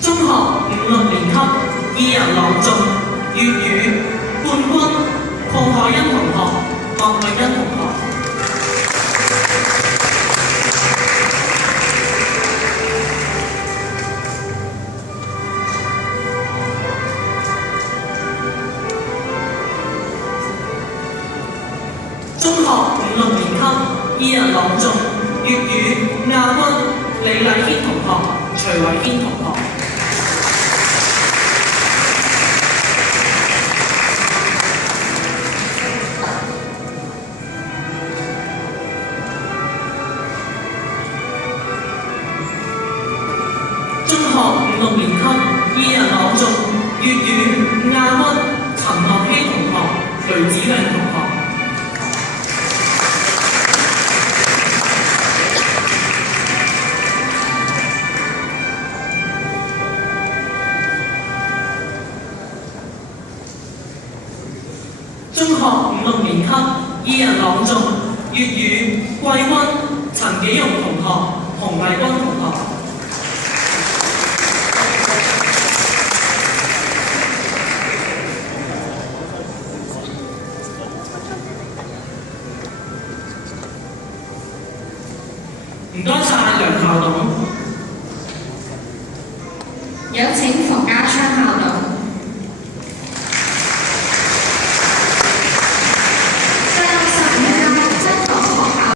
中學5、6年級2人朗誦粵語冠軍鄺海欣同學、莫慧欣同學。中學5、6年級2人朗誦粵語亞軍李禮軒同學、徐偉軒同學。中學5、6年級2人朗誦粵語亞軍陳樂希同學、雷子亮同學。中學5、6年級2人朗誦粵語季軍陳紀容同學、洪麗君同學。唔該晒梁校董。有請房家